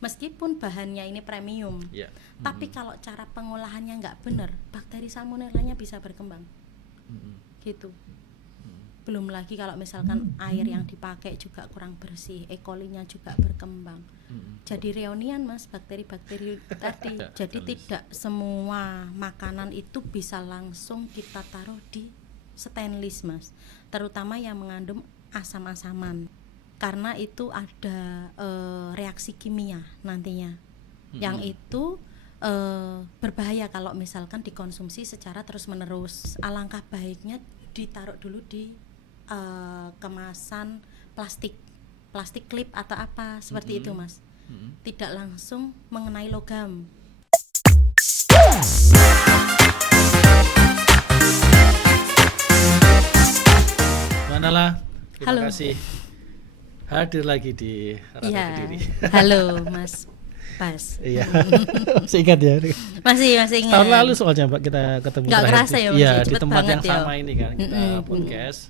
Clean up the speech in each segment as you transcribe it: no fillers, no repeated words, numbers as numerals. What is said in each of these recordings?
meskipun bahannya ini premium, tapi kalau cara pengolahannya nggak benar, bakteri salmonellanya bisa berkembang. Gitu. Belum lagi kalau misalkan air yang dipakai juga kurang bersih, E. coli-nya juga berkembang. Jadi reunian Mas, bakteri-bakteri tadi. Jadi tidak semua makanan itu bisa langsung kita taruh di stainless Mas, terutama yang mengandung asam-asaman, karena itu ada reaksi kimia nantinya yang itu berbahaya kalau misalkan dikonsumsi secara terus-menerus. Alangkah baiknya ditaruh dulu di kemasan plastik klip atau apa seperti itu Mas, tidak langsung mengenai logam. Nala, terima Halo. kasih hadir lagi di Rasa Kediri. Halo Mas Pas. Iya. Masih ingat ya? Masih ingat. Tahun lalu soalnya Pak kita ketemu. Nggak kerasa ya, Iya, cepet di tempat yang banget ya. sama ini kan kita podcast.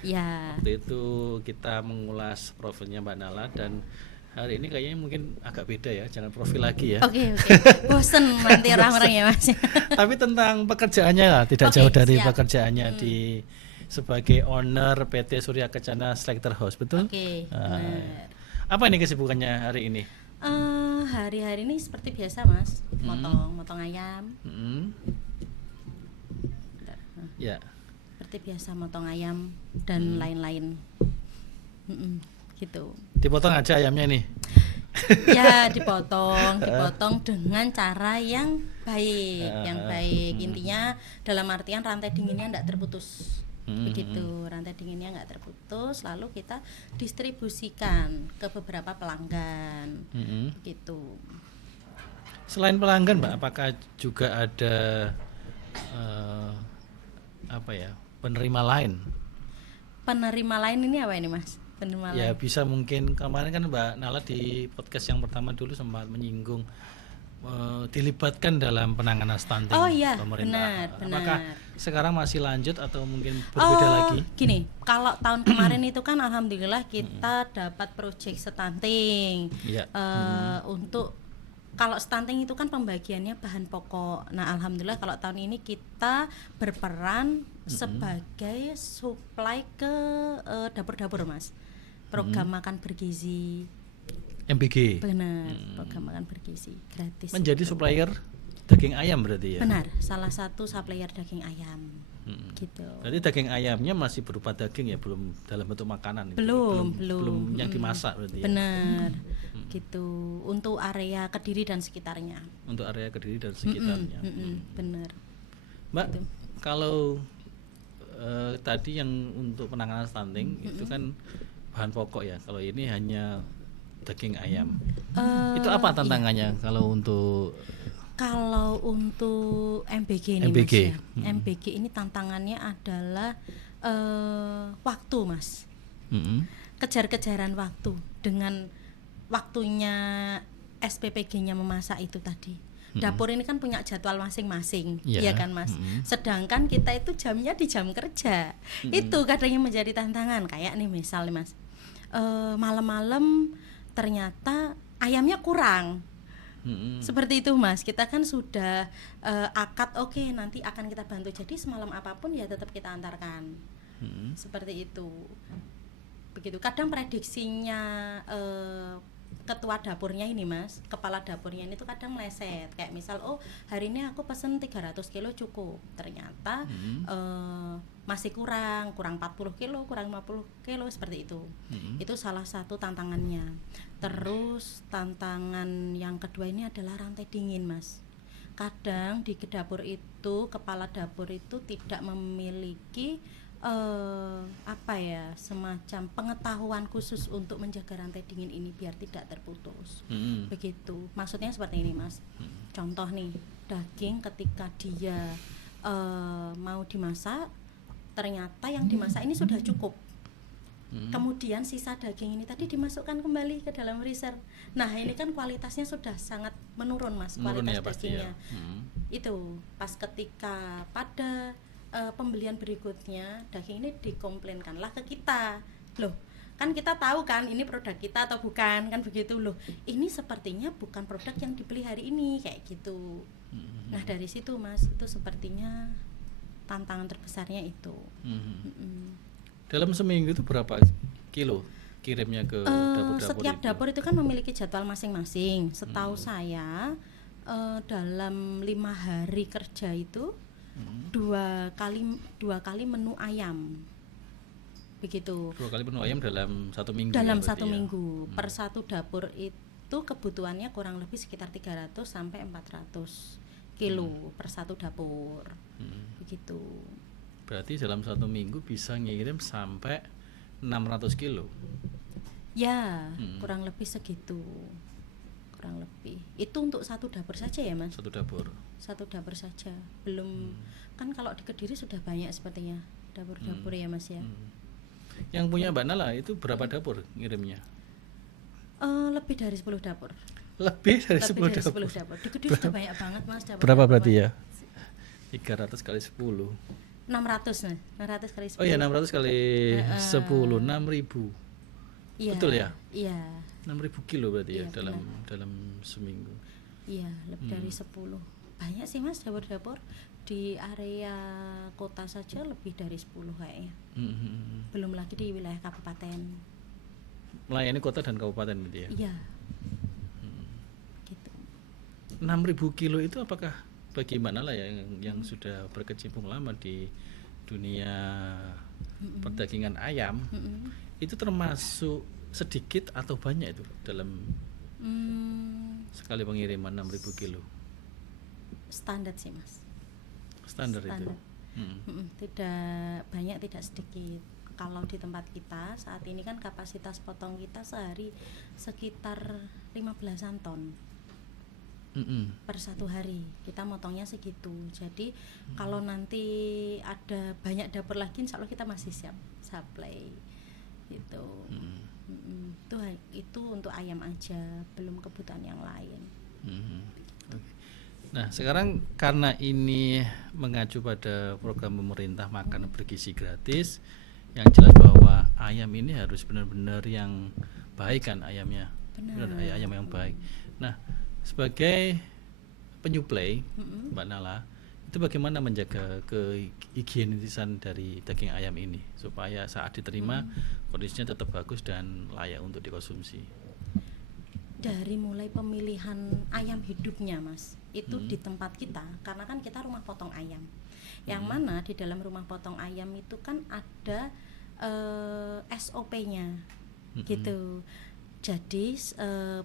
Iya. Waktu itu kita mengulas profilnya Mbak Nala dan hari ini kayaknya mungkin agak beda ya, jangan profil lagi ya. Oke. Bosen nanti orang-orang ya Mas. Tapi tentang pekerjaannya lah, tidak jauh dari pekerjaannya di sebagai owner PT Surya Kencana Slaughterhouse, betul? Oke. Apa ini kesibukannya hari ini? Hari-hari ini seperti biasa Mas, motong ayam. Ya. Seperti biasa motong ayam dan lain-lain. Gitu. Dipotong aja ayamnya nih. Ya dipotong dengan cara yang baik, Intinya dalam artian rantai dinginnya enggak terputus. Begitu, rantai dinginnya enggak terputus, lalu kita distribusikan ke beberapa pelanggan. Gitu. Selain pelanggan, Mbak, apakah juga ada penerima lain? Penerima lain ini apa ini Mas? Penerima ya lain. Bisa mungkin kemarin kan Mbak Nala di podcast yang pertama dulu sempat menyinggung dilibatkan dalam penanganan stunting pemerintah. Benar. Apakah sekarang masih lanjut atau mungkin berbeda lagi? Gini, kalau tahun kemarin itu kan alhamdulillah kita dapat proyek stunting. Untuk kalau stunting itu kan pembagiannya bahan pokok. Nah, alhamdulillah kalau tahun ini kita berperan sebagai supply ke dapur-dapur Mas. Program makan bergizi. MBG. Benar, program makan bergizi gratis. Menjadi supplier daging ayam berarti ya? Benar, salah satu supplier daging ayam. Gitu. Berarti daging ayamnya masih berupa daging ya, belum dalam bentuk makanan? Belum. Yang dimasak berarti ya? Benar. Gitu. Untuk area Kediri dan sekitarnya. Untuk area Kediri dan sekitarnya. Benar. Mbak, gitu. Kalau tadi yang untuk penanganan stunting itu kan bahan pokok ya. Kalau ini hanya daging ayam. Itu apa tantangannya kalau untuk MBG ini MBG. Mas ya. MBG ini tantangannya adalah waktu Mas. Kejar-kejaran waktu dengan waktunya SPPG-nya memasak itu tadi. Dapur ini kan punya jadwal masing-masing, ya kan Mas. Sedangkan kita itu jamnya di jam kerja. Itu kadang yang menjadi tantangan. Kayak nih misal nih Mas, malam-malam ternyata ayamnya kurang. Seperti itu Mas. Kita kan sudah akad oke, nanti akan kita bantu. Jadi semalam apapun ya tetap kita antarkan. Seperti itu. Begitu. Kadang prediksinya ketua dapurnya ini Mas, kepala dapurnya ini tuh kadang meleset. Kayak misal, hari ini aku pesen 300 kilo cukup. Ternyata masih kurang 40 kilo, kurang 50 kilo, seperti itu. Itu salah satu tantangannya. Terus tantangan yang kedua ini adalah rantai dingin Mas. Kadang di dapur itu, kepala dapur itu tidak memiliki semacam pengetahuan khusus untuk menjaga rantai dingin ini biar tidak terputus. Begitu. Maksudnya seperti ini Mas. Contoh nih, daging ketika dia mau dimasak, ternyata yang dimasak ini sudah cukup. Kemudian sisa daging ini tadi dimasukkan kembali ke dalam freezer. Nah, ini kan kualitasnya sudah sangat menurun Mas, kualitas dagingnya. Itu pas ketika pada pembelian berikutnya daging ini dikomplainkanlah ke kita, loh kan kita tahu kan ini produk kita atau bukan, kan begitu loh. Ini sepertinya bukan produk yang dibeli hari ini kayak gitu. Nah dari situ Mas, itu sepertinya tantangan terbesarnya itu. Dalam seminggu itu berapa kilo kirimnya ke dapur-dapur setiap itu? dapur itu kan memiliki jadwal masing-masing. Setahu saya dalam 5 hari kerja itu dua kali menu ayam. Begitu. 2 kali menu ayam dalam 1 minggu. Dalam ya, 1 minggu. Per satu dapur itu kebutuhannya kurang lebih sekitar 300 sampai 400 kilo per satu dapur. Begitu. Berarti dalam 1 minggu bisa ngirim sampai 600 kilo. Ya, kurang lebih segitu. Kurang lebih. Itu untuk satu dapur saja ya, Mas? Satu dapur. Satu dapur saja. Belum kan kalau di Kediri sudah banyak sepertinya dapur-dapur ya, Mas ya. Yang punya Mbak Nala itu berapa dapur ngirimnya? Lebih dari 10 dapur. Lebih dari 10 Lebih dari dapur. 10 dapur. Di Kediri sudah banyak banget, Mas, dapur. Berapa berarti ya? 300 kali 10. 600 Mas. 600 kali 10. Oh ya 600 kali 10 6.000. Iya. Betul ya? Iya. 6.000 kilo berarti ya Iya, dalam seminggu. Iya, lebih dari 10. Banyak sih Mas dapur-dapur di area kota saja lebih dari 10 kayaknya. Belum lagi di wilayah kabupaten. Melayani kota dan kabupaten berarti ya? Iya. Gitu. 6.000 kilo itu apakah bagi Mbak Nala ya yang sudah berkecimpung lama di dunia perdagangan ayam, itu termasuk sedikit atau banyak itu dalam sekali pengiriman 6.000 kilo? Standar sih Mas. Standar. Itu tidak banyak tidak sedikit. Kalau di tempat kita saat ini kan kapasitas potong kita sehari sekitar 15-an ton per satu hari, kita motongnya segitu. Jadi kalau nanti ada banyak dapur lagi insya Allah kita masih siap supply gitu. Itu untuk ayam aja, belum kebutuhan yang lain. Nah sekarang karena ini mengacu pada program pemerintah makan bergizi gratis, yang jelas bahwa ayam ini harus benar-benar yang baik kan ayamnya, benar ayam yang baik. Nah sebagai penyuplai Mbak Nala, itu bagaimana menjaga kehigienisan dari daging ayam ini supaya saat diterima kondisinya tetap bagus dan layak untuk dikonsumsi? Dari mulai pemilihan ayam hidupnya Mas, itu di tempat kita, karena kan kita rumah potong ayam, yang mana di dalam rumah potong ayam itu kan ada SOP-nya gitu. Jadi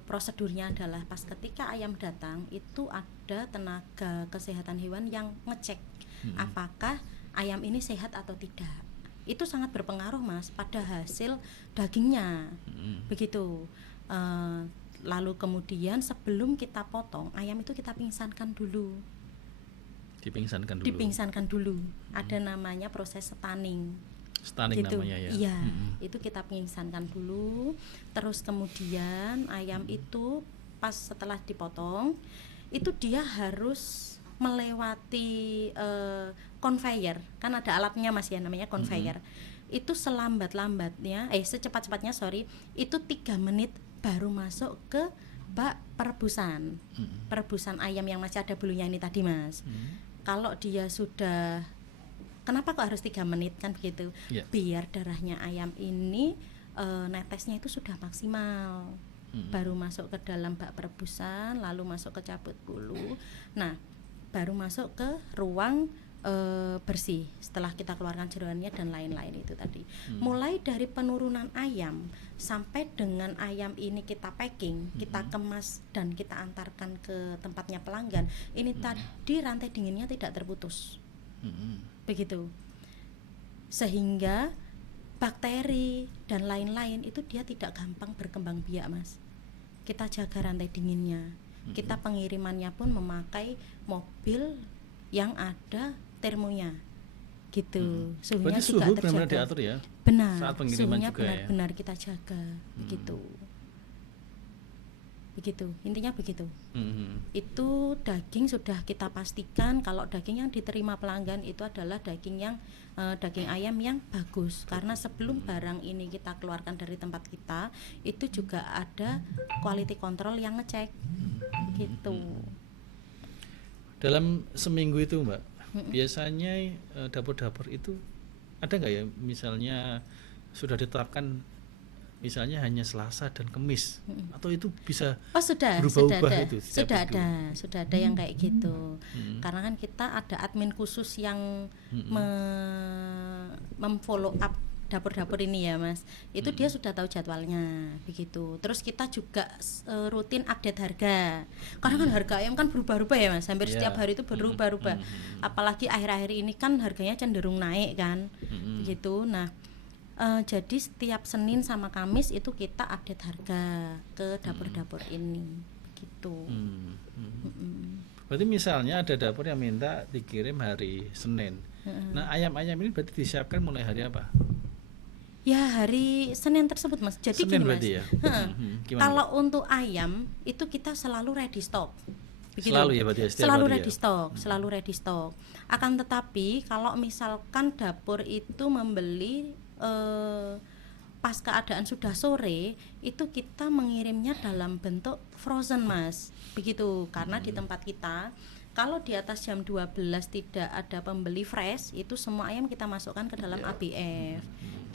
prosedurnya adalah pas ketika ayam datang itu ada tenaga kesehatan hewan yang ngecek apakah ayam ini sehat atau tidak. Itu sangat berpengaruh Mas pada hasil dagingnya. Begitu. Lalu kemudian sebelum kita potong ayam itu kita pingsankan dulu. Dipingsankan dulu. Ada namanya proses stunning. Stunning gitu. Namanya ya. Iya, itu kita pingsankan dulu. Terus kemudian ayam itu pas setelah dipotong itu dia harus melewati conveyor. Kan ada alatnya Mas ya, namanya conveyor. Itu secepat-cepatnya itu 3 menit baru masuk ke bak perebusan. Perebusan ayam yang masih ada bulunya ini tadi Mas. Kalau dia sudah, kenapa kok harus 3 menit kan begitu? Biar darahnya ayam ini netesnya itu sudah maksimal. Baru masuk ke dalam bak perebusan, lalu masuk ke cabut bulu. Nah, baru masuk ke ruang bersih setelah kita keluarkan jeroannya dan lain-lain itu tadi. Mulai dari penurunan ayam sampai dengan ayam ini kita packing, kita kemas dan kita antarkan ke tempatnya pelanggan. Ini tadi rantai dinginnya tidak terputus. Begitu. Sehingga bakteri dan lain-lain itu dia tidak gampang berkembang biak Mas. Kita jaga rantai dinginnya. Kita pengirimannya pun memakai mobil yang ada termonya gitu. Suhunya berarti juga suhu terjaga. benar-benar diatur ya? Benar. Saat pengiriman suhunya juga benar-benar kita jaga gitu. begitu, intinya begitu. Itu daging sudah kita pastikan kalau daging yang diterima pelanggan itu adalah daging yang daging ayam yang bagus, karena sebelum barang ini kita keluarkan dari tempat kita itu juga ada quality control yang ngecek gitu. Dalam seminggu itu Mbak, biasanya dapur-dapur itu ada nggak ya misalnya sudah ditetapkan misalnya hanya Selasa dan Kamis, atau itu bisa berubah-ubah itu sudah ada yang kayak gitu. Karena kan kita ada admin khusus yang memfollow up dapur-dapur ini ya Mas, itu dia sudah tahu jadwalnya begitu. Terus kita juga rutin update harga, karena kan harga ayam kan berubah-ubah ya Mas, hampir setiap hari itu berubah-ubah. Apalagi akhir-akhir ini kan harganya cenderung naik kan, begitu. Nah jadi setiap Senin sama Kamis itu kita update harga ke dapur-dapur ini gitu. Berarti misalnya ada dapur yang minta dikirim hari Senin. Nah ayam-ayam ini berarti disiapkan mulai hari apa? Ya hari Senin tersebut Mas. Jadi Senin gini Mas, ya? kalau untuk ayam itu kita selalu ready stock. Begitu. Selalu ya berarti ya, selalu ready stock, selalu ready stock. Akan tetapi kalau misalkan dapur itu membeli pas keadaan sudah sore itu kita mengirimnya dalam bentuk frozen Mas, begitu. Karena di tempat kita kalau di atas jam 12 tidak ada pembeli fresh, itu semua ayam kita masukkan ke dalam ABF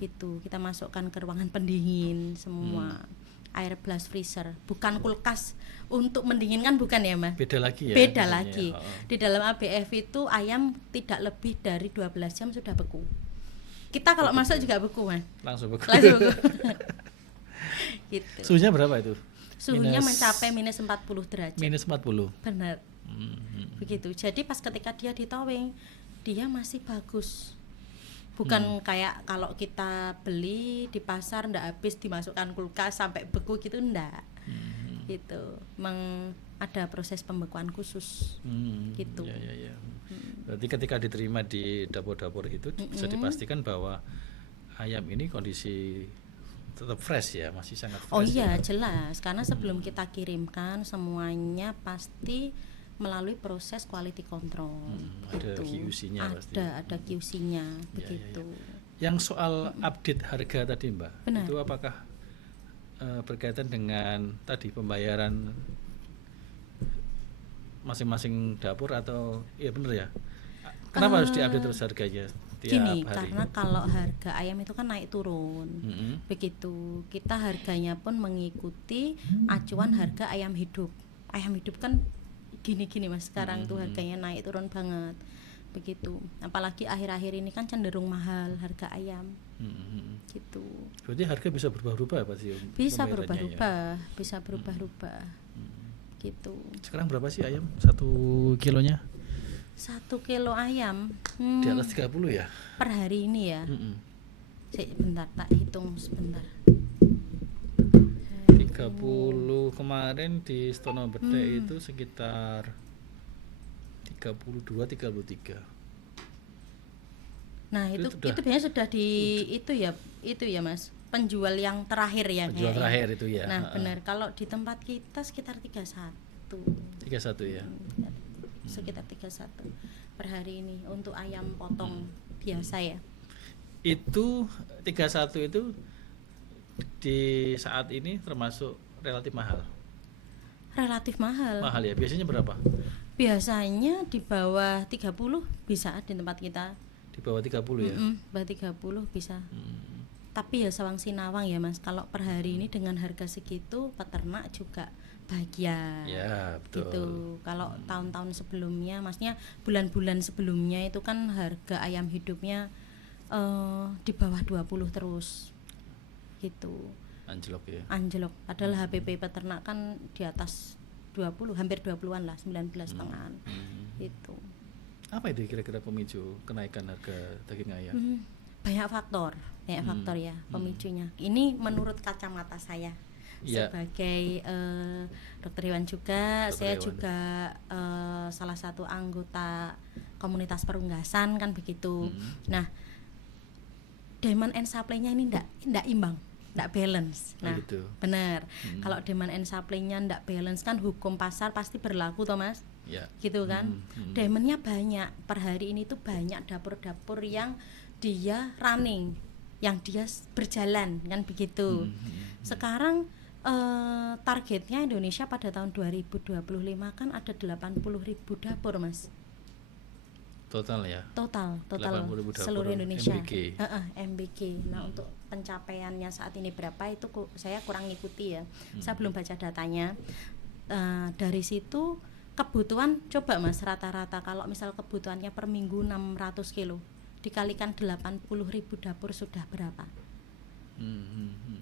gitu, kita masukkan ke ruangan pendingin semua. Air blast freezer, bukan kulkas untuk mendinginkan, bukan ya Mas? Beda lagi ya? Beda lagi. Di dalam ABF itu ayam tidak lebih dari 12 jam sudah beku. Kita kalau masuk juga beku Mas. Langsung beku. Gitu. Suhunya berapa itu? Suhunya mencapai minus 40 derajat. Minus 40. Benar. Begitu. Jadi pas ketika dia ditowing, dia masih bagus. Bukan kayak kalau kita beli di pasar ndak habis dimasukkan kulkas sampai beku gitu, ndak. Gitu. Memang ada proses pembekuan khusus. Gitu. Ya. Berarti ketika diterima di dapur-dapur itu bisa dipastikan bahwa ayam ini kondisi tetap fresh ya, masih sangat fresh. Oh iya, jelas. Karena sebelum kita kirimkan semuanya pasti melalui proses quality control. Ada QC-nya pasti. Ada QC-nya begitu. Yang soal update harga tadi Mbak, benar. Itu apakah berkaitan dengan tadi pembayaran masing-masing dapur atau ya benar ya? Kenapa harus diupdate terus harganya tiap gini, hari? Karena kalau harga ayam itu kan naik turun, begitu. Kita harganya pun mengikuti acuan harga ayam hidup. Ayam hidup kan gini-gini Mas, sekarang tuh harganya naik turun banget, begitu. Apalagi akhir-akhir ini kan cenderung mahal harga ayam, gitu. Berarti harga bisa berubah-ubah apa sih? Bisa berubah-ubah, bisa berubah-ubah, gitu. Sekarang berapa sih ayam 1 kilonya? 1 kilo ayam di atas 30 ya? Per hari ini ya? Bentar, tak hitung sebentar. 30 kemarin di Stono Bedek itu sekitar 32-33. Nah itu biasanya sudah di itu ya Mas, penjual yang terakhir ya. Penjual terakhir itu ya. Nah benar, kalau di tempat kita sekitar 31 ya. Sekitar 31 per hari ini untuk ayam potong biasa ya. Itu 31 itu di saat ini termasuk relatif mahal. Relatif mahal. Mahal ya. Biasanya berapa? Biasanya di bawah 30 bisa di tempat kita. Di bawah 30 ya? Bawah 30 bisa. Tapi ya sawang sinawang ya Mas. Kalau per hari ini dengan harga segitu peternak juga bahagia. Ya, betul. Gitu. Kalau tahun-tahun sebelumnya, maksudnya bulan-bulan sebelumnya itu kan harga ayam hidupnya di bawah 20 terus. Gitu. Anjlok ya. Anjlok. Padahal HPP peternak kan di atas 20, hampir 20-an lah, 19,5-an. Gitu. Apa itu kira-kira pemicu kenaikan harga daging ayam? Banyak faktor ya pemicunya. Ini menurut kacamata saya. Sebagai dokter hewan juga, saya juga salah satu anggota komunitas perunggasan kan begitu. Nah, demand and supply-nya ini ndak imbang. ndak balance. Nah, gitu. benar. Kalau demand and supply-nya ndak balance kan hukum pasar pasti berlaku toh Mas. Ya. Gitu kan. Demand-nya banyak. Per hari ini tuh banyak dapur-dapur yang dia running, yang dia berjalan kan begitu. Sekarang targetnya Indonesia pada tahun 2025 kan ada 80.000 dapur Mas. Total ya. Total 80.000 dapur seluruh Indonesia. MBG. MBG. Nah, untuk pencapaiannya saat ini berapa itu saya kurang ngikuti ya. Saya belum baca datanya. Dari situ kebutuhan coba Mas rata-rata kalau misal kebutuhannya per minggu 600 kilo dikalikan 80.000 dapur sudah berapa?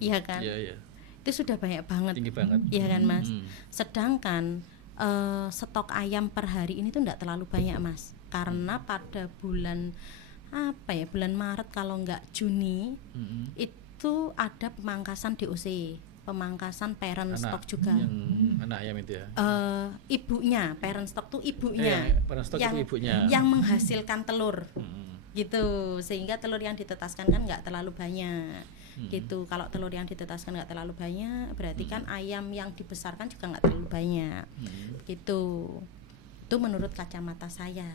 Iya kan? Iya. Itu sudah banyak banget. Tinggi banget. Iya kan Mas? Sedangkan stok ayam per hari ini tuh enggak terlalu banyak Mas. Karena pada bulan bulan Maret kalau enggak Juni itu ada pemangkasan DOC, pemangkasan parent stock juga. Yang anak ayam itu ya. Ibunya, parent stock tuh ibunya. Parent stock itu ibunya. Yang menghasilkan telur. Gitu. Sehingga telur yang ditetaskan kan enggak terlalu banyak. Gitu. Kalau telur yang ditetaskan nggak terlalu banyak berarti kan ayam yang dibesarkan juga nggak terlalu banyak. Gitu. Itu menurut kacamata saya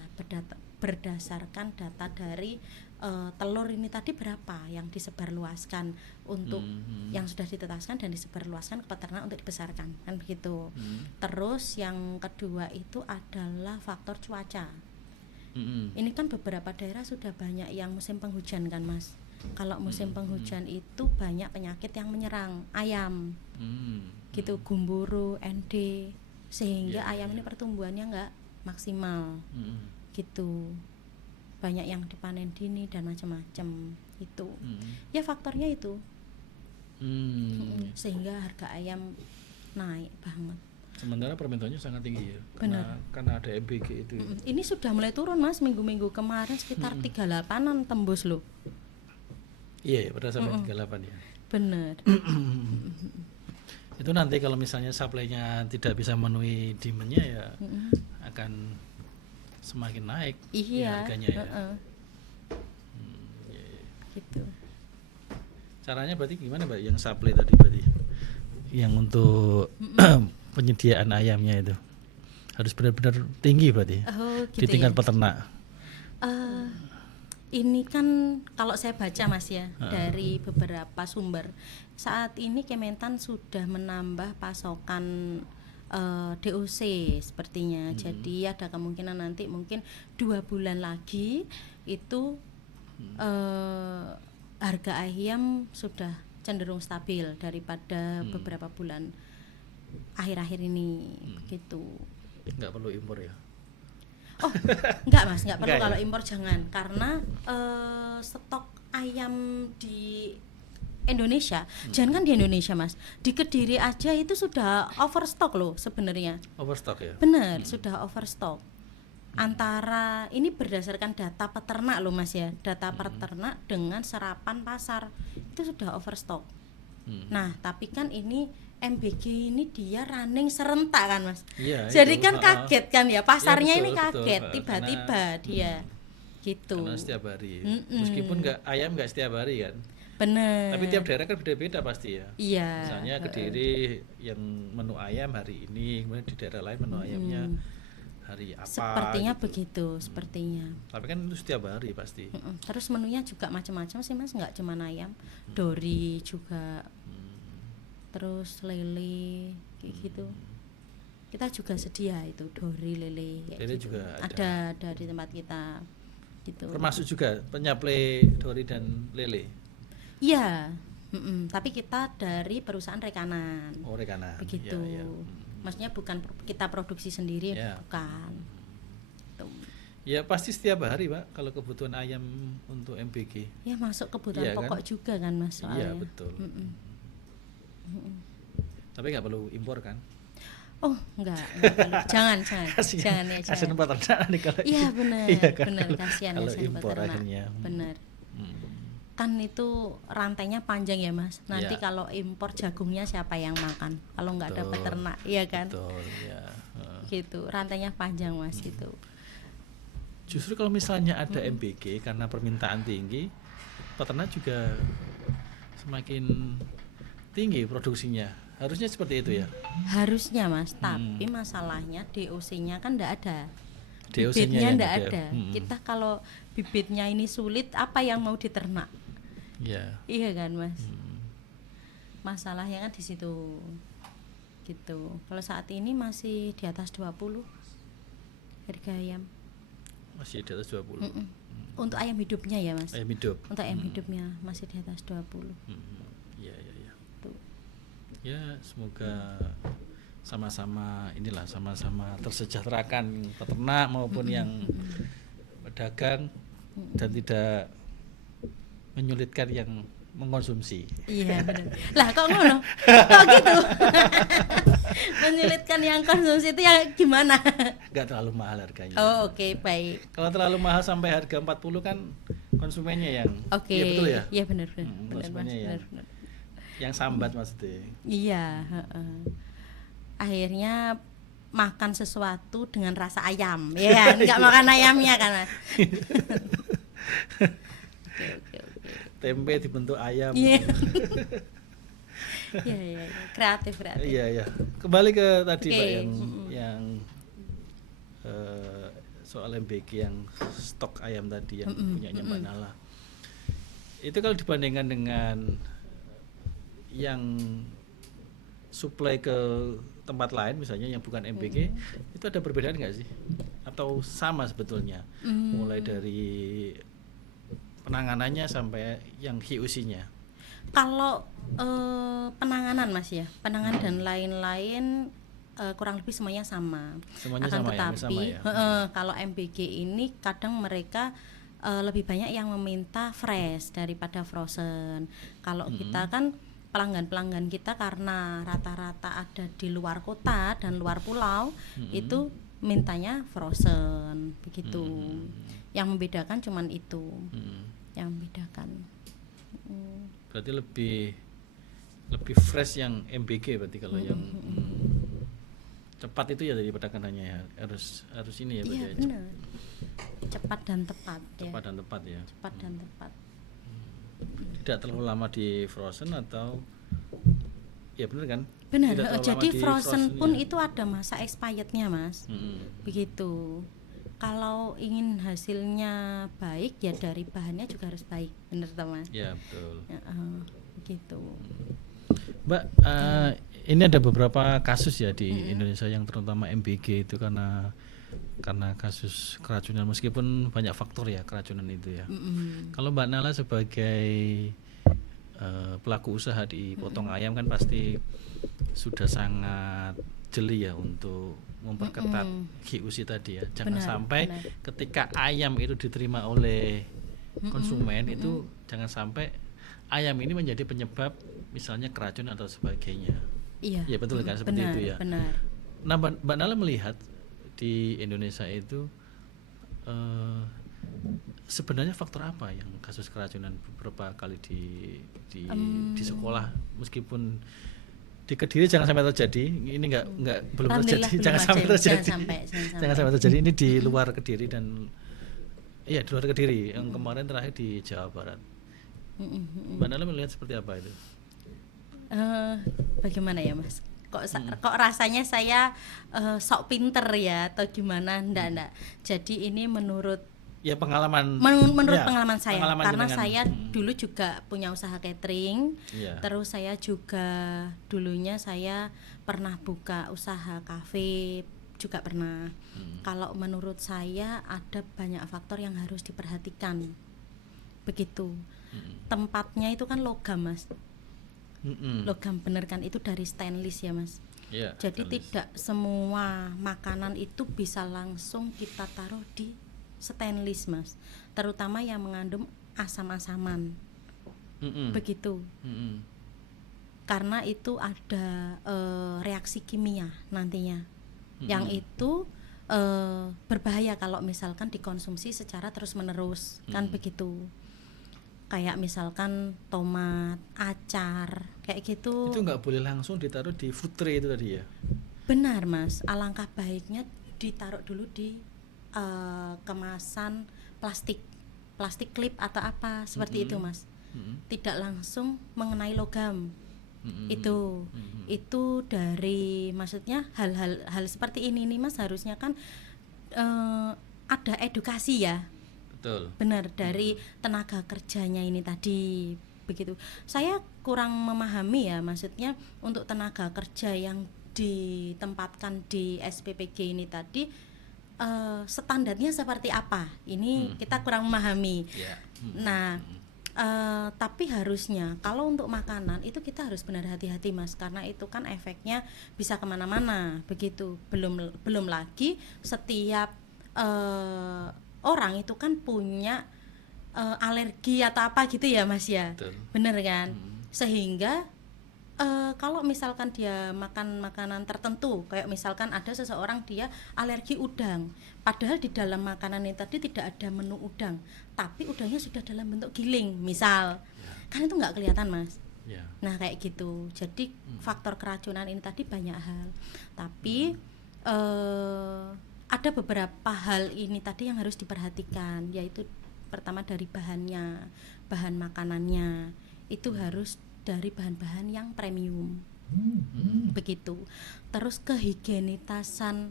berdasarkan data dari telur ini tadi berapa yang disebarluaskan untuk yang sudah ditetaskan dan disebarluaskan ke peternak untuk dibesarkan kan begitu. Terus yang kedua itu adalah faktor cuaca. Ini kan beberapa daerah sudah banyak yang musim penghujan kan Mas. Kalau musim penghujan itu banyak penyakit yang menyerang ayam, gitu, gumboro, ND, sehingga ayam ini pertumbuhannya nggak maksimal, gitu, banyak yang dipanen dini dan macam-macam itu, ya faktornya itu, sehingga harga ayam naik banget. Sementara permintaannya sangat tinggi ya, karena ada MBG itu. Ini sudah mulai turun Mas, minggu-minggu kemarin sekitar 38an tembus loh. Iya, pada sampai 38 ya. Benar. Itu nanti kalau misalnya supply-nya tidak bisa memenuhi demand-nya ya akan semakin naik harganya ya. Gitu. Caranya berarti gimana Mbak yang supply tadi berarti? Yang untuk penyediaan ayamnya itu harus benar-benar tinggi berarti Gitu di tingkat ya? peternak. Ini kan kalau saya baca Mas ya dari beberapa sumber saat ini Kementan sudah menambah pasokan DOC sepertinya. Jadi ada kemungkinan nanti mungkin 2 bulan lagi itu harga ayam sudah cenderung stabil daripada beberapa bulan akhir-akhir ini begitu. Nggak perlu impor ya? Oh, enggak Mas, enggak perlu Enggak, kalau ya? impor jangan karena stok ayam di Indonesia, jangan kan di Indonesia Mas, di Kediri aja itu sudah overstock loh sebenarnya. Overstock ya? Benar, sudah overstock. Antara ini berdasarkan data peternak loh Mas ya, data peternak dengan serapan pasar itu sudah overstock. Nah, tapi kan ini MBG ini dia running serentak kan Mas. Iya, Jadi itu. kan kaget kan ya, pasarnya Ya, betul, ini kaget betul. tiba-tiba dia gitu. Karena setiap hari. Meskipun ayam nggak setiap hari kan. Bener. Tapi tiap daerah kan beda-beda pasti ya. Iya. Misalnya Kediri yang menu ayam hari ini, kemudian di daerah lain menu ayamnya hari apa. Sepertinya gitu. begitu, sepertinya. Tapi kan itu setiap hari pasti. Terus menunya juga macam-macam sih Mas, nggak cuma ayam, dori juga. Terus lele kayak gitu. Kita juga sedia itu dori lele kayak Lele gitu. juga ada di tempat kita gitu. Termasuk juga penyaplai dori dan lele. Iya. Tapi kita dari perusahaan rekanan. Oh, rekanan. Begitu. Ya, ya. Maksudnya bukan kita produksi sendiri, Ya. bukan. Tuh. Ya pasti setiap hari Pak kalau kebutuhan ayam untuk MBG. Ya masuk kebutuhan Iya, pokok kan? juga kan Mas soalnya. Iya betul. Tapi nggak perlu impor kan? Oh enggak perlu. jangan ya, Kasihan jangan. peternak nih kalau Iya benar, iya kan, benar kasihan kalau kasihan impor peternak. akhirnya. Benar. Kan itu rantainya panjang ya Mas. Nanti Iya. kalau impor jagungnya siapa yang makan? Kalau nggak ada Betul. peternak, iya kan? Betul ya. Gitu, rantainya panjang Mas gitu. Justru kalau misalnya ada MBG karena permintaan tinggi, peternak juga semakin tinggi produksinya. Harusnya seperti itu ya. Harusnya Mas, tapi masalahnya DOC-nya kan enggak ada. DOC-nya Bibitnya yang enggak ada. Kita kalau bibitnya ini sulit, apa yang mau diternak? Ya. Iya kan Mas. Masalahnya kan di situ. Gitu. Kalau saat ini masih di atas 20 harga ayam. Masih di atas 20. Untuk ayam hidupnya ya Mas. Ayam hidup. Untuk ayam hidupnya masih di atas 20. Iya, iya, iya. Tuh. Ya, semoga sama-sama inilah sama-sama tersejahterakan peternak maupun yang pedagang dan tidak menyulitkan yang mengkonsumsi. Iya benar. Lah kok ngono? Kok gitu? Menyulitkan yang konsumsi itu ya gimana? Enggak terlalu mahal harganya. Oh, oke, baik. Kalau terlalu mahal sampai harga 40 kan konsumennya yang Oke. Iya betul ya? Iya benar. Benar Mas, konsumennya benar. yang sambat maksudnya. Iya, akhirnya makan sesuatu dengan rasa ayam, ya, nggak makan ayamnya kan Mas. Oke. Tempe dibentuk ayam. Iya. Iya. Kreatif. Iya. Kembali ke tadi Oke. Pak yang soal MBG yang stok ayam tadi yang punyanya Mbak Nala. Itu kalau dibandingkan dengan yang suplai ke tempat lain misalnya yang bukan MBG, itu ada perbedaan nggak sih? Atau sama sebetulnya? Mulai dari penanganannya sampai yang HUC-nya. Kalau penanganan Mas ya, penanganan dan lain-lain kurang lebih semuanya sama. Semuanya Akan sama tetapi ya, sama ya. Kalau MBG ini kadang mereka lebih banyak yang meminta fresh daripada frozen. Kalau kita kan pelanggan kita karena rata-rata ada di luar kota dan luar pulau, itu mintanya frozen begitu. Yang membedakan cuman itu. Yang membedakan. Berarti lebih fresh yang MBG berarti kalau yang cepat itu ya dari penanganannya ya harus ini ya berarti. Iya benar. Cepat dan tepat ya. Cepat dan tepat ya. Cepat dan tepat. Tidak terlalu lama di frozen atau ya benar kan? Benar. Tidak terlalu Jadi lama di frozen pun ya. itu ada masa expirednya Mas. Begitu. Kalau ingin hasilnya baik ya dari bahannya juga harus baik, benar Mas? Ya betul. Ya, begitu. Mbak, ini ada beberapa kasus ya di Indonesia yang terutama MBG itu karena kasus keracunan, meskipun banyak faktor ya keracunan itu ya. Kalau Mbak Nala sebagai pelaku usaha di potong ayam kan pasti sudah sangat jeli ya untuk memperketat HUC tadi ya. Jangan sampai ketika ayam itu diterima oleh konsumen itu jangan sampai ayam ini menjadi penyebab misalnya keracunan atau sebagainya. Iya. Ya betul kan seperti itu ya. Benar. Nah Mbak Nala melihat di Indonesia itu sebenarnya faktor apa yang kasus keracunan beberapa kali di sekolah, meskipun di Kediri jangan sampai terjadi, ini belum terjadi, jangan sampai terjadi, jangan sampai terjadi ini di luar Kediri dan iya di luar Kediri yang kemarin terakhir di Jawa Barat. Mbak Nala melihat seperti apa itu? Bagaimana ya Mas? Kok rasanya saya sok pinter ya atau gimana? Enggak. Jadi ini menurut ya pengalaman pengalaman saya, karena saya dulu juga punya usaha catering. Terus saya juga dulunya saya pernah buka usaha kafe juga pernah. Kalau menurut saya ada banyak faktor yang harus diperhatikan. Begitu. Tempatnya itu kan logam Mas. Logam bener kan, itu dari stainless ya Mas. Jadi stainless. Tidak semua makanan itu bisa langsung kita taruh di stainless Mas, terutama yang mengandung asam-asaman. Begitu. Karena itu ada reaksi kimia nantinya yang itu berbahaya kalau misalkan dikonsumsi secara terus-menerus. Kan begitu. Kayak misalkan tomat, acar, kayak gitu. Itu nggak boleh langsung ditaruh di food tray itu tadi ya? Benar Mas, alangkah baiknya ditaruh dulu di kemasan plastik klip atau apa seperti itu Mas. Tidak langsung mengenai logam. Itu dari maksudnya hal seperti ini nih Mas, harusnya kan ada edukasi ya. Betul. Benar, dari tenaga kerjanya ini tadi begitu. Saya kurang memahami ya, maksudnya untuk tenaga kerja yang ditempatkan di SPPG ini tadi standarnya seperti apa? Ini kita kurang memahami. Nah, tapi harusnya kalau untuk makanan itu kita harus benar hati-hati Mas, karena itu kan efeknya bisa kemana-mana begitu. Belum lagi setiap orang itu kan punya alergi atau apa gitu ya Mas ya. Betul. Bener kan? Sehingga kalau misalkan dia makan makanan tertentu, kayak misalkan ada seseorang dia alergi udang, padahal di dalam makanan ini tadi tidak ada menu udang, tapi udangnya sudah dalam bentuk giling misal, kan itu nggak kelihatan Mas. Nah kayak gitu. Jadi faktor keracunan ini tadi banyak hal, tapi ada beberapa hal ini tadi yang harus diperhatikan, yaitu pertama dari bahannya, bahan makanannya itu harus dari bahan-bahan yang premium. Begitu. Terus kehigienitasan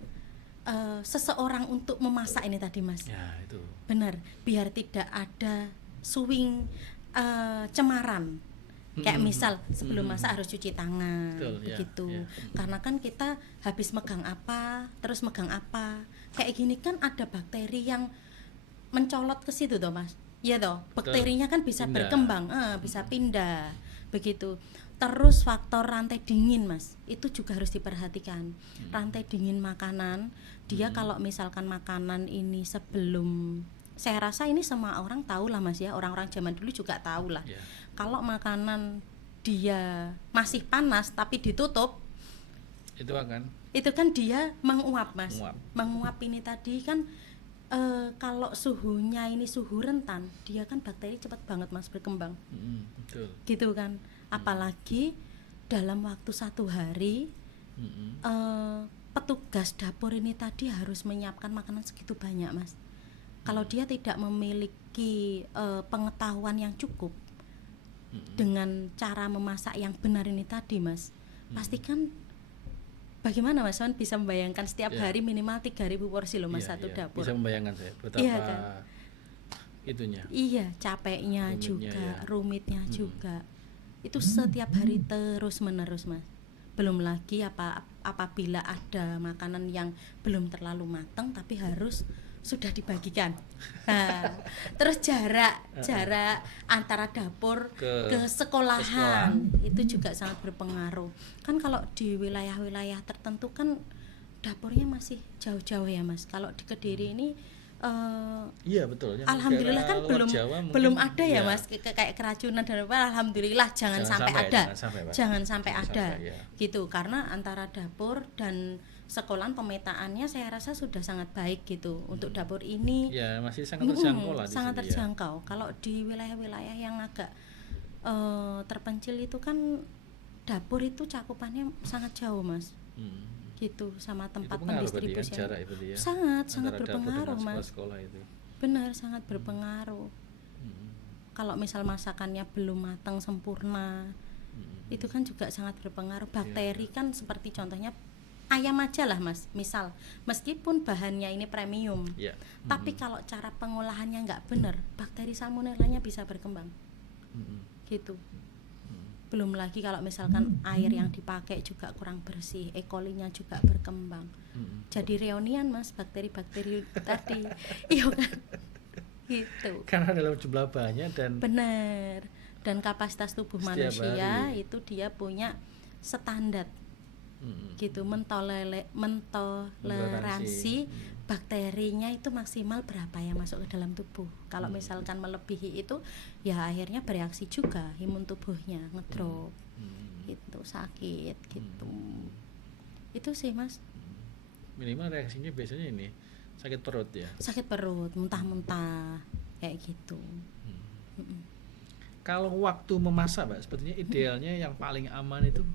seseorang untuk memasak ini tadi Mas. Ya, itu. Benar, biar tidak ada swing cemaran. Kayak misal sebelum masak harus cuci tangan. Betul, begitu. Ya. Karena kan kita habis megang apa, terus megang apa. Kayak gini kan ada bakteri yang mencolot ke situ toh Mas. Iya toh, bakterinya kan bisa berkembang, bisa pindah. Begitu. Terus faktor rantai dingin Mas, itu juga harus diperhatikan. Rantai dingin makanan, dia kalau misalkan makanan ini sebelum, saya rasa ini semua orang tahu lah Mas ya, orang-orang zaman dulu juga tahu lah. Kalau makanan dia masih panas tapi ditutup, itu kan dia menguap Mas. Menguap ini tadi kan kalau suhunya ini suhu rentan, dia kan bakteri cepat banget Mas berkembang. Betul. Gitu kan. Apalagi dalam waktu 1 hari petugas dapur ini tadi harus menyiapkan makanan segitu banyak Mas. Kalau dia tidak memiliki pengetahuan yang cukup dengan cara memasak yang benar ini tadi Mas, pastikan bagaimana Mas Wan bisa membayangkan setiap hari minimal 3.000 porsi loh Mas, satu dapur. Bisa membayangkan saya betapa kan? Itunya. Iya, capeknya juga, rumitnya juga. Itu setiap hari terus menerus Mas. Belum lagi apabila ada makanan yang belum terlalu matang tapi harus sudah dibagikan. Nah, terus jarak antara dapur ke sekolahan itu juga sangat berpengaruh. Kan kalau di wilayah-wilayah tertentu kan dapurnya masih jauh-jauh ya Mas. Kalau di Kediri ini iya betul. Alhamdulillah kan belum ada ya Mas kayak keracunan dan apa. Alhamdulillah jangan sampai ada. Jangan sampai ada. Gitu, karena antara dapur dan sekolahan pemetaannya saya rasa sudah sangat baik gitu. Untuk dapur ini ya masih sangat terjangkau lah. Sangat terjangkau. Kalau di wilayah-wilayah yang agak terpencil itu kan dapur itu cakupannya sangat jauh Mas. Gitu, sama tempat pendistribusian. Sangat berpengaruh Mas. Benar, sangat berpengaruh. Kalau misal masakannya belum matang sempurna, itu kan juga sangat berpengaruh. Bakteri kan seperti contohnya ayam aja lah Mas, misal meskipun bahannya ini premium, tapi kalau cara pengolahannya nggak benar, bakteri salmonellanya bisa berkembang. Gitu. Belum lagi kalau misalkan air yang dipakai juga kurang bersih, E. coli-nya juga berkembang. Jadi reunian Mas, bakteri-bakteri tadi. Iya kan? Gitu. Karena dalam jumlah banyak dan benar. Dan kapasitas tubuh manusia itu dia punya standar. Gitu, mentoleransi bakterinya itu maksimal berapa yang masuk ke dalam tubuh. Kalau misalkan melebihi itu ya akhirnya bereaksi juga, imun tubuhnya ngedrop, gitu, sakit gitu. Itu sih Mas. Minimal reaksinya biasanya ini sakit perut ya. Sakit perut, muntah-muntah kayak gitu. Kalau waktu memasak Mbak, sepertinya idealnya yang paling aman itu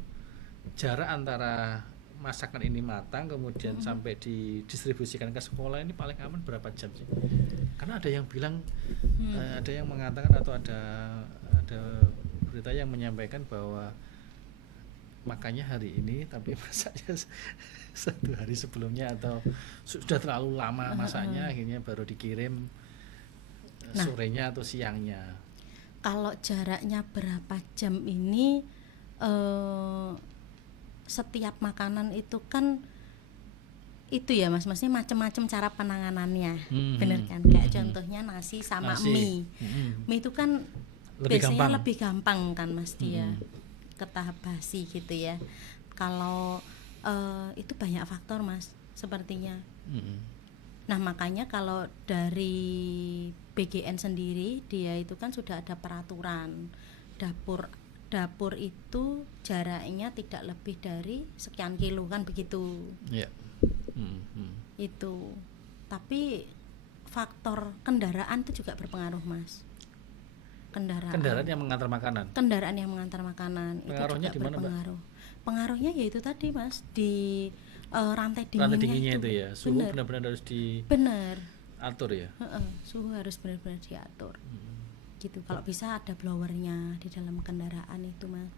jarak antara masakan ini matang kemudian sampai didistribusikan ke sekolah ini paling aman berapa jam sih? Karena ada yang bilang ada yang mengatakan atau ada berita yang menyampaikan bahwa makannya hari ini tapi masaknya 1 hari sebelumnya, atau sudah terlalu lama masaknya akhirnya baru dikirim sorenya atau siangnya. Kalau jaraknya berapa jam ini, setiap makanan itu kan itu ya Mas, maksudnya macam-macam cara penanganannya, bener kan? Kayak contohnya nasi sama mie. Mie itu kan biasanya lebih gampang kan Mas, dia ke tahap basi gitu ya. Kalau itu banyak faktor Mas, sepertinya. Nah makanya kalau dari BGN sendiri, dia itu kan sudah ada peraturan dapur itu jaraknya tidak lebih dari sekian kilo kan begitu. Itu. Tapi faktor kendaraan itu juga berpengaruh Mas. Kendaraan yang mengantar makanan. Kendaraan yang mengantar makanan itu juga berpengaruh. Pengaruhnya yaitu tadi Mas, di rantai dinginnya itu ya. Suhu benar-benar harus atur ya. Suhu harus benar-benar diatur. Gitu. Kalau bisa ada blowernya di dalam kendaraan itu Mas.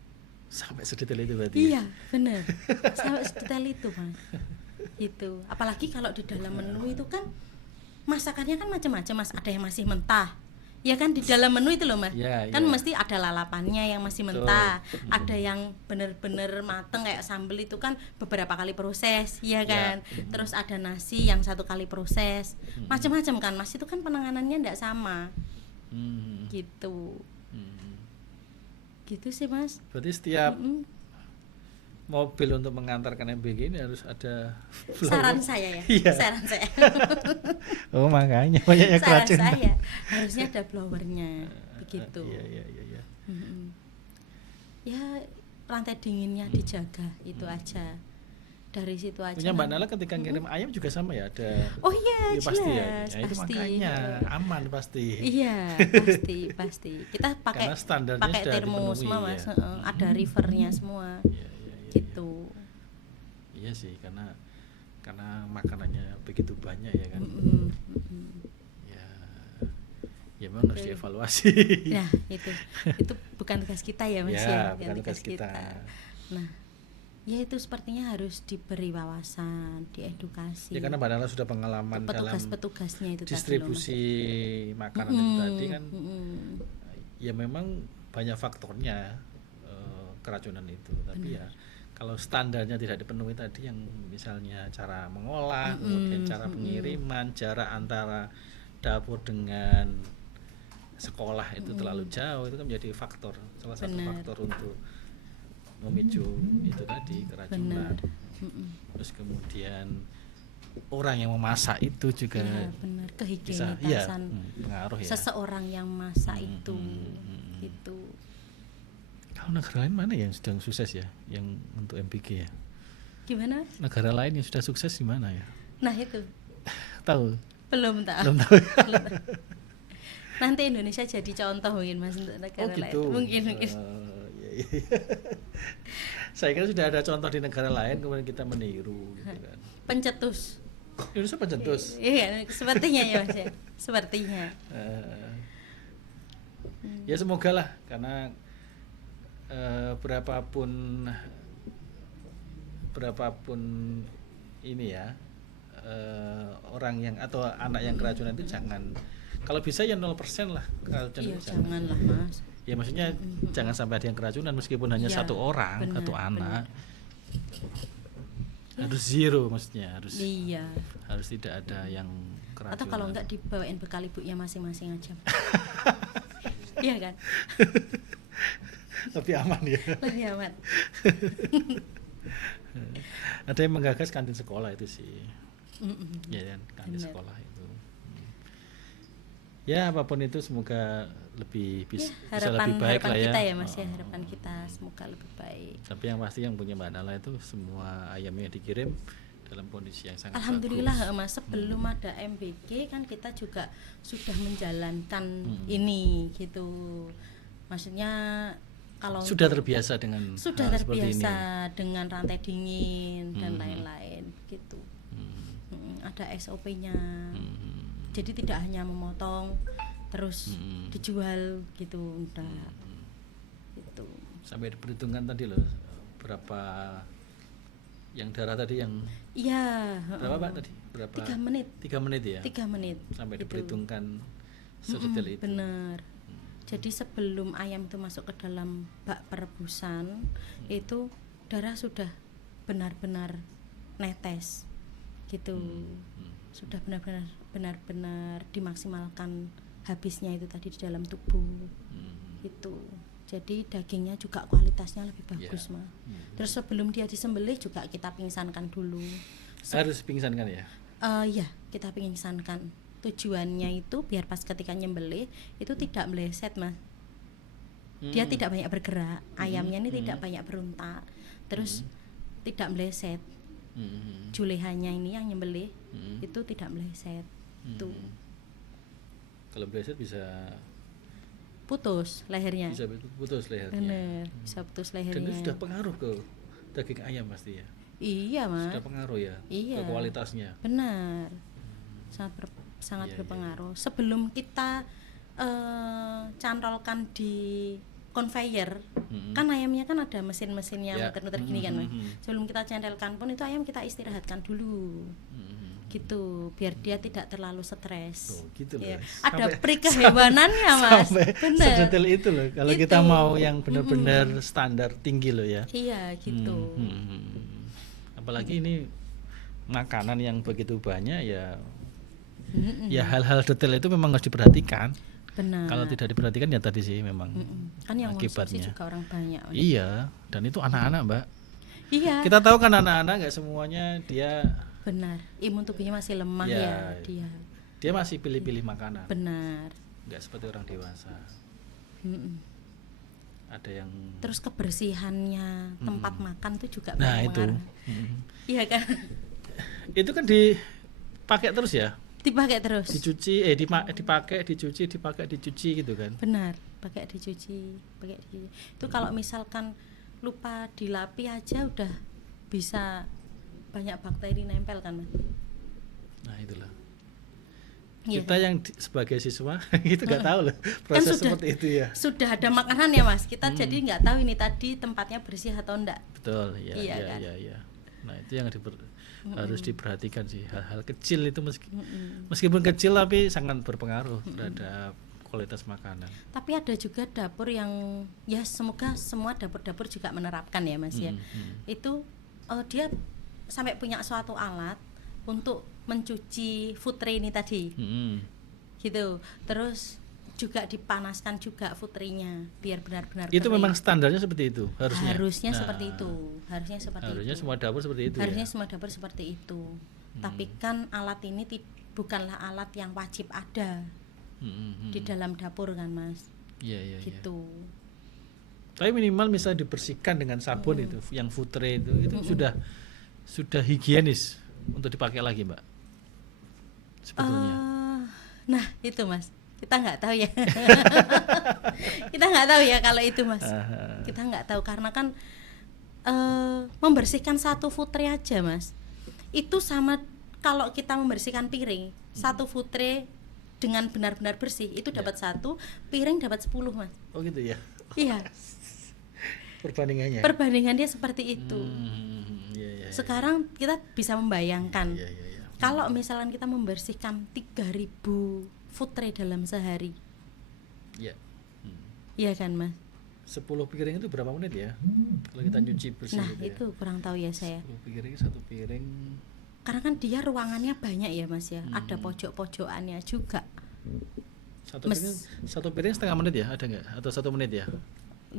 Sampai sedetail itu berarti. Iya, benar. Sampai sedetail itu Mas. Gitu. Apalagi kalau di dalam menu itu kan masakannya kan macam-macam Mas. Ada yang masih mentah. Ya kan di dalam menu itu loh Mas. Kan mesti ada lalapannya yang masih mentah. Ada yang benar-benar mateng kayak sambal itu kan beberapa kali proses, ya kan. Terus ada nasi yang 1 kali proses. Macam-macam kan Mas. Itu kan penanganannya enggak sama. Gitu. Gitu sih Mas. Berarti setiap mobil untuk mengantarkan MBG ini harus ada blower. Saran saya ya. Iya. Saran saya. Oh makanya banyaknya keracunan. Saran saya harusnya ada blowernya begitu. Iya. Ya rantai dinginnya dijaga itu aja. Dari situ aja. Punya Mbak Nala ketika ngirim ayam juga sama ya, ada. Oh iya, jelas, pasti ya. Itu pasti. makanya aman pasti. Iya, pasti. Kita pakai termos semua Mas, ada rivernya semua. Iya. Gitu. Iya sih, karena makanannya begitu banyak ya kan. Ya memang harus dievaluasi. Nah itu bukan tugas kita ya Mas ya, bukan tugas kita. Nah ya itu sepertinya harus diberi wawasan, diedukasi. Ya karena Mbak Nala sudah pengalaman petugasnya itu distribusi makanan itu tadi kan. Ya memang banyak faktornya keracunan itu, tapi ya kalau standarnya tidak dipenuhi tadi, yang misalnya cara mengolah, kemudian cara pengiriman, jarak antara dapur dengan sekolah itu terlalu jauh, itu kan menjadi salah satu faktor untuk memicu itu tadi keracunan. Terus kemudian orang yang memasak itu juga benar, kehigienitasan pengaruh ya. Seseorang yang masak itu gitu. Kalau negara lain mana yang sedang sukses ya, yang untuk MBG ya? Gimana? Negara lain yang sudah sukses di mana ya? Nah itu. Tahu? Belum tahu. Nanti Indonesia jadi contoh mungkin Mas untuk negara lain. Mungkin. Iya. Saya kira sudah ada contoh di negara lain, kemudian kita meniru gitu kan. Pencetus. Indonesia pencetus. Iya, sepertinya ya Mas ya. Sepertinya. Ya semoga lah, karena berapapun ini ya, orang yang atau anak yang keracunan itu jangan, kalau bisa ya 0% lah keracunan. Iya, janganlah Mas. Ya maksudnya jangan sampai ada yang keracunan, meskipun hanya satu orang, satu anak. Harus zero, maksudnya harus tidak ada yang keracunan. Atau kalau enggak dibawain bekal ibunya masing-masing aja. Iya kan? Lebih aman ya. Lebih aman. Ada yang menggagas kantin sekolah itu sih. Ya kan, kantin sekolah itu. Ya apapun itu semoga bisa lebih baik lah ya. Harapan kita ya Mas ya, harapan kita semoga lebih baik. Tapi yang pasti yang punya Mbak Nala itu semua ayamnya dikirim dalam kondisi yang sangat Alhamdulillah bagus. Mas, sebelum ada MBG kan kita juga sudah menjalankan ini gitu. Maksudnya kalau sudah terbiasa dengan dengan rantai dingin dan lain-lain gitu. Ada SOP-nya. Jadi tidak hanya memotong terus dijual gitu, enggak. Gitu. Sampai diperhitungkan tadi loh, berapa yang darah tadi yang iya berapa Pak tadi? Berapa? 3 menit 3 menit ya? 3 menit Sampai gitu. diperhitungkan sedetail itu. Bener. Jadi sebelum ayam itu masuk ke dalam bak perebusan itu darah sudah benar-benar netes gitu. Sudah benar-benar dimaksimalkan habisnya itu tadi di dalam tubuh. Gitu. Jadi dagingnya juga kualitasnya lebih bagus, Mas. Terus sebelum dia disembelih juga kita pingsankan dulu. Harus pingsankan ya? Ya, kita pingsankan. Tujuannya itu biar pas ketika nyembelih itu tidak meleset, Mas. Dia tidak banyak bergerak, ayamnya ini tidak banyak beruntak, terus tidak meleset. Julehannya ini yang nyembelih itu tidak meleset. Tuh. Kalau meleset bisa putus lehernya. Bisa putus lehernya. Bener, bisa putus lehernya. Dan itu sudah pengaruh ke daging ayam pasti ya. Iya, Mas. Sudah pengaruh ya iya. ke kualitasnya. Benar. Sangat berpengaruh. Sebelum kita cantolkan di conveyor, kan ayamnya kan ada mesin-mesin yang muter-muter gini kan, Mas. Sebelum kita cantelkan pun itu ayam kita istirahatkan dulu. Gitu, biar dia tidak terlalu stres. Gitu ya. loh. Ada peri kehewanannya, Mas. Benar. Sedetail itu loh. Kalau kita mau yang benar-benar standar tinggi loh ya. Iya, gitu. Apalagi ini makanan yang begitu banyak ya. Ya hal-hal detail itu memang harus diperhatikan. Benar. Kalau tidak diperhatikan ya tadi sih memang kan yang konsumsi akibatnya juga orang banyak. Iya, dan itu anak-anak, Mbak. Iya. Kita tahu kan anak-anak nggak semuanya dia benar, imun tubuhnya masih lemah ya dia. Dia masih pilih-pilih makanan. Benar. Nggak seperti orang dewasa. Ada yang terus kebersihannya tempat makan itu juga berpengaruh. Iya kan? Itu kan dipakai terus ya? Dipakai terus. Dicuci, dipakai, dicuci, dipakai, dicuci gitu kan? Benar, pakai dicuci. Itu kalau misalkan lupa dilapi aja udah bisa banyak bakteri nempel kan, Mas? Nah itulah. Kita yang sebagai siswa itu nggak tahu loh proses kan seperti itu ya. Sudah ada makanan ya, Mas. Kita jadi nggak tahu ini tadi tempatnya bersih atau enggak. Betul, ya, iya, kan? Ya. Nah itu yang harus diperhatikan sih, hal-hal kecil itu meskipun kecil tapi sangat berpengaruh terhadap kualitas makanan. Tapi ada juga dapur yang ya semoga semua dapur-dapur juga menerapkan ya, Mas ya. Itu dia sampai punya suatu alat untuk mencuci food tray ini tadi. Gitu. Terus juga dipanaskan juga food tray-nya biar benar-benar itu kering. Memang standarnya seperti itu harusnya seperti itu. Harusnya semua dapur seperti itu. Harusnya semua dapur seperti itu. Tapi kan alat ini bukanlah alat yang wajib ada di dalam dapur kan, Mas. Iya. Gitu. Tapi minimal misalnya dibersihkan dengan sabun itu yang food tray itu sudah higienis untuk dipakai lagi, Mbak. Sebetulnya. Nah, itu, Mas. Kita nggak tahu ya. Kita nggak tahu ya kalau itu, Mas. Kita nggak tahu karena kan membersihkan satu food tray aja, Mas. Itu sama kalau kita membersihkan piring, satu food tray dengan benar-benar bersih itu dapat 1, piring dapat 10, Mas. Oh gitu ya. Iya. Perbandingannya seperti itu. Yeah. Sekarang kita bisa membayangkan kalau misalnya kita membersihkan 3.000 food tray dalam sehari. Iya. Iya kan, Mas? 10 piring itu berapa menit ya? Kalau kita nyuci bersih nah, gitu itu ya. Kurang tahu ya saya. 10 piring, 1 piring. Karena kan dia ruangannya banyak ya, Mas ya. Ada pojok-pojokannya juga. Satu piring setengah menit ya, ada nggak? Atau 1 menit ya?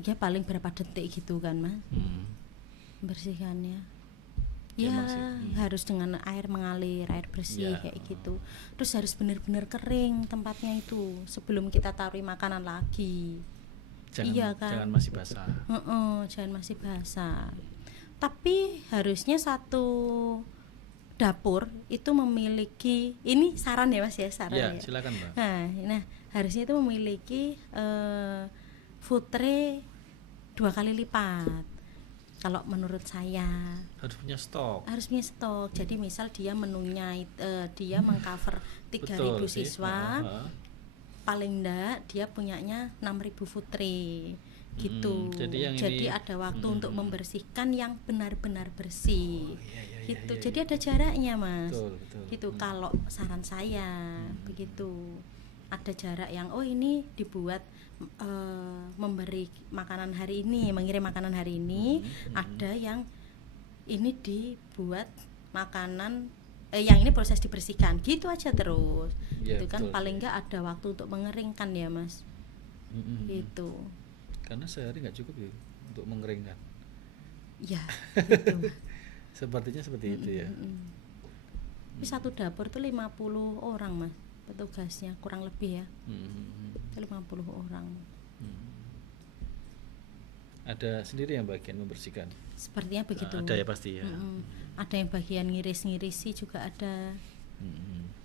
Ya paling berapa detik gitu kan, Mas. Bersihkannya. Ya harus dengan air mengalir, air bersih kayak gitu. Terus harus benar-benar kering tempatnya itu sebelum kita taruh makanan lagi. Jangan masih basah. Jangan masih basah. Tapi harusnya satu dapur itu memiliki, ini saran ya, Mas ya, saran ya. Silakan, Mbak. Nah, harusnya itu memiliki food tray 2 kali lipat. Kalau menurut saya harus punya stok. Jadi misal dia menunya dia mengcover 3.000 siswa, paling enggak dia punyanya 6.000 food tray. gitu. Jadi ada waktu untuk membersihkan yang benar-benar bersih. Gitu. Jadi ada jaraknya, Mas. Betul. Gitu. Kalau saran saya begitu. Ada jarak yang ini dibuat memberi makanan hari ini, mengirim makanan hari ini. Ada yang ini dibuat makanan yang ini proses dibersihkan. Gitu aja terus. Itu kan paling enggak ada waktu untuk mengeringkan ya, Mas. Gitu. Karena sehari nggak cukup ya untuk mengeringkan. Ya, gitu. Sepertinya seperti itu ya. Tapi satu dapur tuh 50 orang, Mas, petugasnya, kurang lebih ya. 50 orang. Ada sendiri yang bagian membersihkan. Sepertinya begitu. Ada ya pasti ya. Ada yang bagian ngiris-ngirisi juga ada.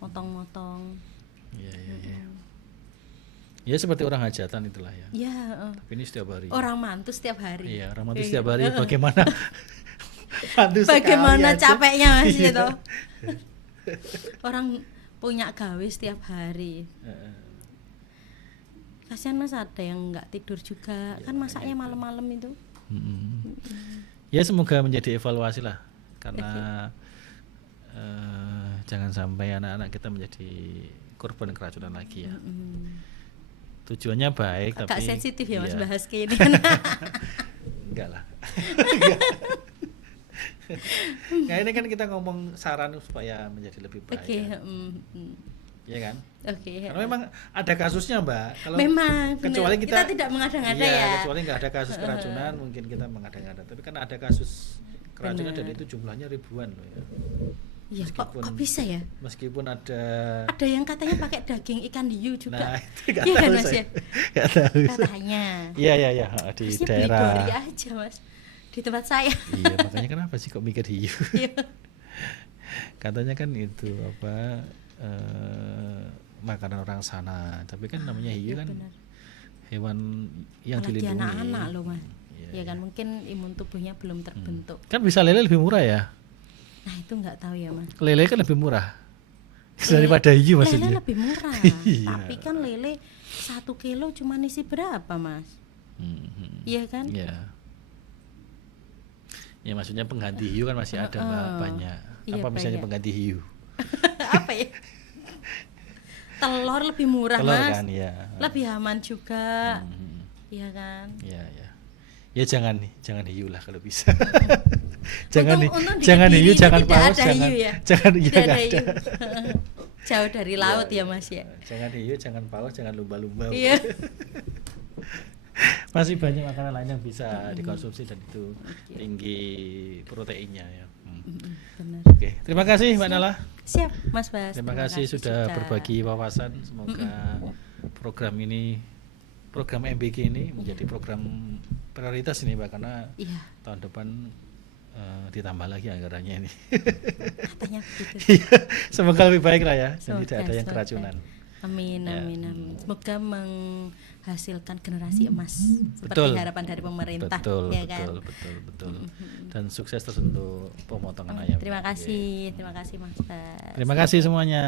Motong-motong. Iya. Ya seperti orang hajatan itulah ya. Iya. Tapi ini setiap hari. Orang mantu setiap hari. Iya, orang mantu setiap hari. Bagaimana? Bagaimana capeknya, Mas itu. Orang punya gawe setiap hari. Kasihan, Mas, ada yang nggak tidur juga. Kan masaknya malam-malam itu. Ya semoga menjadi evaluasi lah. Karena jangan sampai anak-anak kita menjadi korban keracunan lagi ya. Tujuannya baik agak tapi sensitif ya, Mas, bahas kayak ini. Enggak lah. Nah ini kan kita ngomong saran supaya menjadi lebih baik. Ya kan? Karena memang ada kasusnya, Mbak. Kalau memang kecuali kita tidak mengada-ngada ya. Kecuali nggak ada kasus keracunan, mungkin kita mengada-ngada. Tapi kan ada kasus keracunan dan itu jumlahnya ribuan loh ya. Iya, kok bisa ya? Meskipun ada yang katanya pakai daging ikan hiu juga. Nah, itu nggak tahu, kan, Mas, ya? Nggak tahu. Katanya. Iya di harusnya daerah. Beli gori aja, Mas. Di tempat saya. Iya, makanya kenapa sih kok mikir hiu? Katanya kan itu apa makanan orang sana. Tapi kan namanya hiu kan benar. Hewan yang apalagi dilindungi. Anak-anak loh, Mas. Ya kan mungkin imun tubuhnya belum terbentuk. Kan bisa lele lebih murah ya? Nah itu nggak tahu ya, Mas. Lele kan lebih murah daripada hiu maksudnya. Lele lebih murah. Tapi kan lele 1 kilo cuma isi berapa, Mas? Iya kan? Iya. Ya maksudnya pengganti hiu kan masih ada banyak. Iya, apa misalnya banyak. pengganti hiu? Apa ya? Telur lebih murah, Telur Mas. Kan, ya. Lebih aman juga. Iya kan? Iya. Ya jangan hiu lah kalau bisa. jangan hiu, jangan paus, jangan ada hiu. Jauh dari laut ya, Mas ya. Jangan hiu, jangan paus, jangan lumba-lumba. Iya. Masih banyak makanan lain yang bisa dikonsumsi dan itu tinggi proteinnya ya. Benar. Oke, terima kasih Mbak Nala. Siap, Mas Bas. Terima kasih sudah berbagi wawasan. Semoga program MBG ini menjadi program prioritas ini, Mbak, karena tahun depan ditambah lagi anggarannya ini. Katanya begitu. Semoga lebih baik lah ya, dan tidak ada yang keracunan. Amin. Semoga menghasilkan generasi emas seperti harapan dari pemerintah. Betul. Dan sukses terus untuk pemotongan ayam. Terima kasih Mas Bas. Terima kasih semuanya.